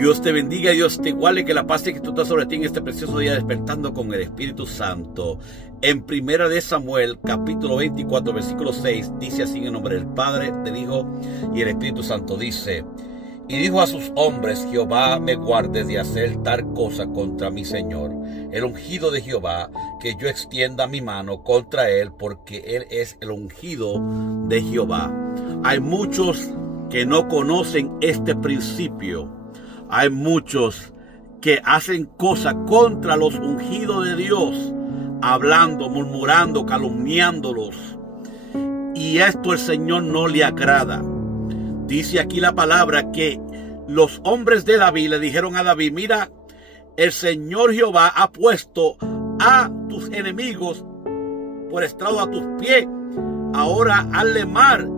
Dios te bendiga, Dios te iguale, que la paz que tú estás sobre ti en este precioso día, despertando con el Espíritu Santo. En Primera de Samuel, capítulo 24, versículo 6, dice así en el nombre del Padre, del Hijo y el Espíritu Santo. Dice: y dijo a sus hombres: Jehová me guarde de hacer tal cosa contra mi Señor, el ungido de Jehová, que yo extienda mi mano contra él, porque él es el ungido de Jehová. Hay muchos que no conocen este principio. Hay muchos que hacen cosas contra los ungidos de Dios, hablando, murmurando, calumniándolos. Y esto el Señor no le agrada. Dice aquí la palabra que los hombres de David le dijeron a David: mira, el Señor Jehová ha puesto a tus enemigos por estrado a tus pies. Ahora hazle mal.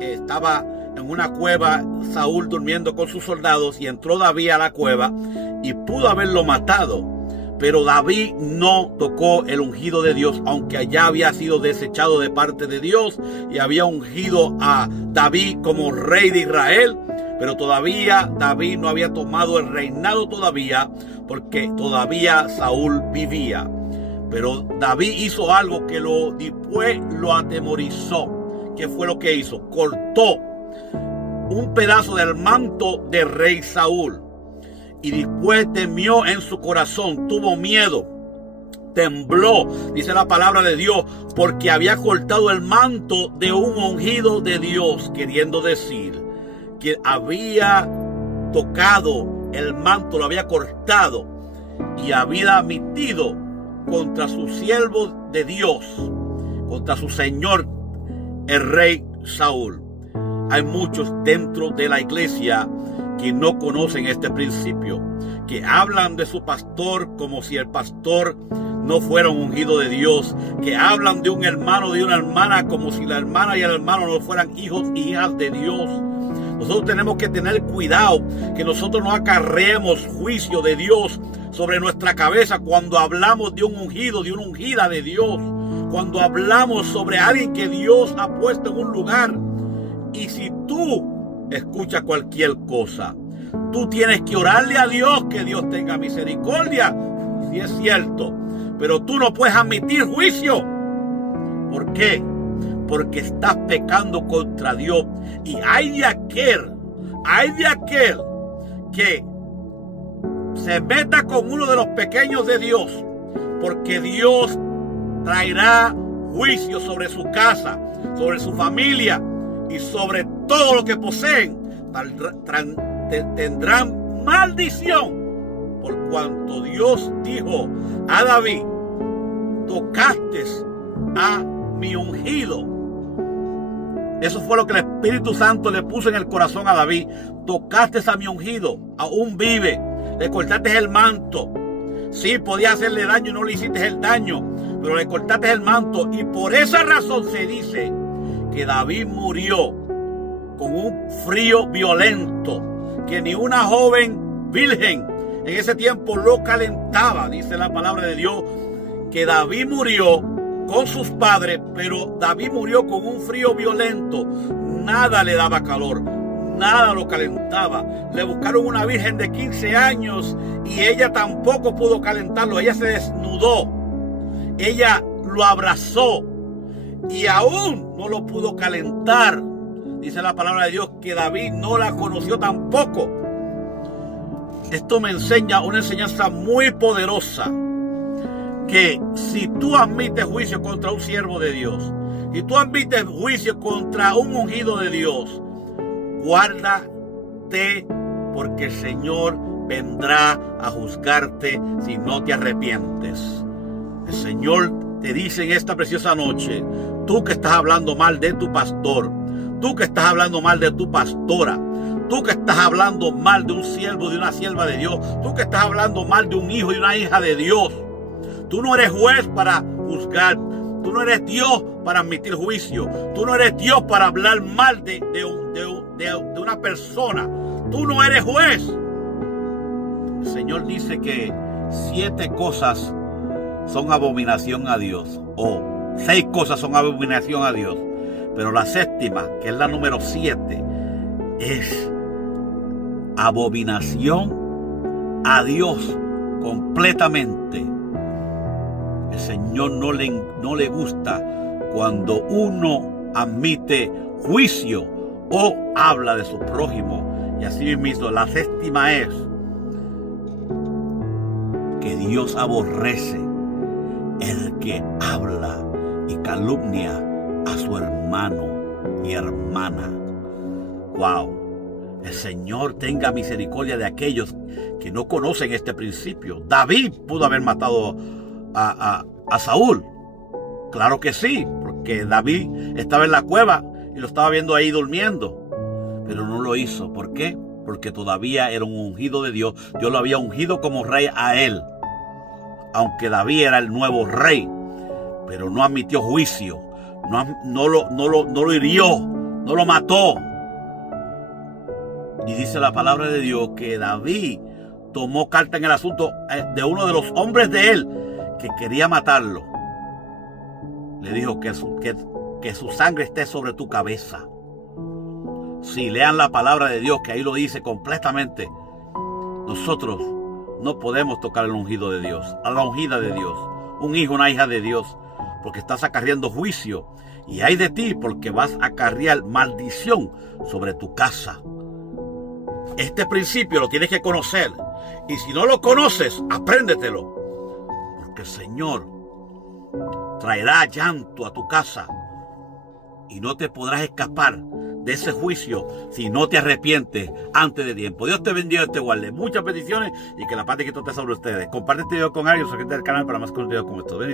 Estaba en una cueva Saúl durmiendo con sus soldados, y entró David a la cueva y pudo haberlo matado, pero David no tocó el ungido de Dios, aunque allá había sido desechado de parte de Dios y había ungido a David como rey de Israel. Pero todavía David no había tomado el reinado todavía, porque todavía Saúl vivía. Pero David hizo algo que después lo atemorizó. ¿Qué fue lo que hizo? Cortó un pedazo del manto del rey Saúl. Y después temió en su corazón, tuvo miedo, tembló, dice la palabra de Dios, porque había cortado el manto de un ungido de Dios, queriendo decir que había tocado el manto, lo había cortado y había metido contra su siervo de Dios, contra su señor, el rey Saúl. Hay muchos dentro de la iglesia que no conocen este principio, que hablan de su pastor como si el pastor no fuera un ungido de Dios, que hablan de un hermano, de una hermana, como si la hermana y el hermano no fueran hijos y hijas de Dios. Nosotros tenemos que tener cuidado que nosotros no acarreemos juicio de Dios sobre nuestra cabeza cuando hablamos de un ungido, de una ungida de Dios, cuando hablamos sobre alguien que Dios ha puesto en un lugar. Y si tú escuchas cualquier cosa, tú tienes que orarle a Dios, que Dios tenga misericordia, si es cierto, pero tú no puedes admitir juicio. ¿Por qué? Porque estás pecando contra Dios. Y hay de aquel que se meta con uno de los pequeños de Dios, porque Dios traerá juicio sobre su casa, sobre su familia y sobre todo lo que poseen. Tendrán maldición, por cuanto Dios dijo a David: tocaste a mi ungido. Eso fue lo que el Espíritu Santo le puso en el corazón a David: tocaste a mi ungido, aún vive, le cortaste el manto. Sí, podía hacerle daño y no le hiciste el daño, pero le cortaste el manto. Y por esa razón se dice que David murió con un frío violento, que ni una joven virgen en ese tiempo lo calentaba. Dice la palabra de Dios que David murió con sus padres, pero David murió con un frío violento. Nada le daba calor, nada lo calentaba. Le buscaron una virgen de 15 años y ella tampoco pudo calentarlo. Ella se desnudó, ella lo abrazó y aún no lo pudo calentar. Dice la palabra de Dios que David no la conoció tampoco. Esto me enseña una enseñanza muy poderosa, que si tú admites juicio contra un siervo de Dios, si tú admites juicio contra un ungido de Dios, guárdate, porque el Señor vendrá a juzgarte si no te arrepientes. El Señor te dice en esta preciosa noche: tú que estás hablando mal de tu pastor, tú que estás hablando mal de tu pastora, tú que estás hablando mal de un siervo, de una sierva de Dios, tú que estás hablando mal de un hijo y una hija de Dios, tú no eres juez para juzgar, tú no eres Dios para admitir juicio, tú no eres Dios para hablar mal de una persona, tú no eres juez. El Señor dice que 7 cosas son abominación a Dios, o 6 cosas son abominación a Dios, pero la séptima, que es la número 7, es abominación a Dios completamente. El Señor no le gusta cuando uno admite juicio o habla de su prójimo. Y así mismo, la séptima es que Dios aborrece el que habla y calumnia a su hermano y hermana. Wow. El Señor tenga misericordia de aquellos que no conocen este principio. David pudo haber matado a Saúl. Claro que sí, porque David estaba en la cueva y lo estaba viendo ahí durmiendo. Pero no lo hizo. ¿Por qué? Porque todavía era un ungido de Dios. Dios lo había ungido como rey a él. Aunque David era el nuevo rey. Pero no admitió juicio. No lo hirió. No lo mató. Y dice la palabra de Dios que David tomó carta en el asunto de uno de los hombres de él que quería matarlo. Le dijo que su sangre esté sobre tu cabeza. Si lean la palabra de Dios, que ahí lo dice completamente. Nosotros no podemos tocar el ungido de Dios, a la ungida de Dios, un hijo, una hija de Dios, porque estás acarreando juicio. Y hay de ti porque vas a acarrear maldición sobre tu casa. Este principio lo tienes que conocer. Y si no lo conoces, apréndetelo. Porque el Señor traerá llanto a tu casa. Y no te podrás escapar de ese juicio si no te arrepientes antes de tiempo. Dios te bendiga y te guarde. Muchas bendiciones y que la paz de Cristo esté sobre ustedes. Comparte este video con alguien, suscríbete al canal para más contenido como esto.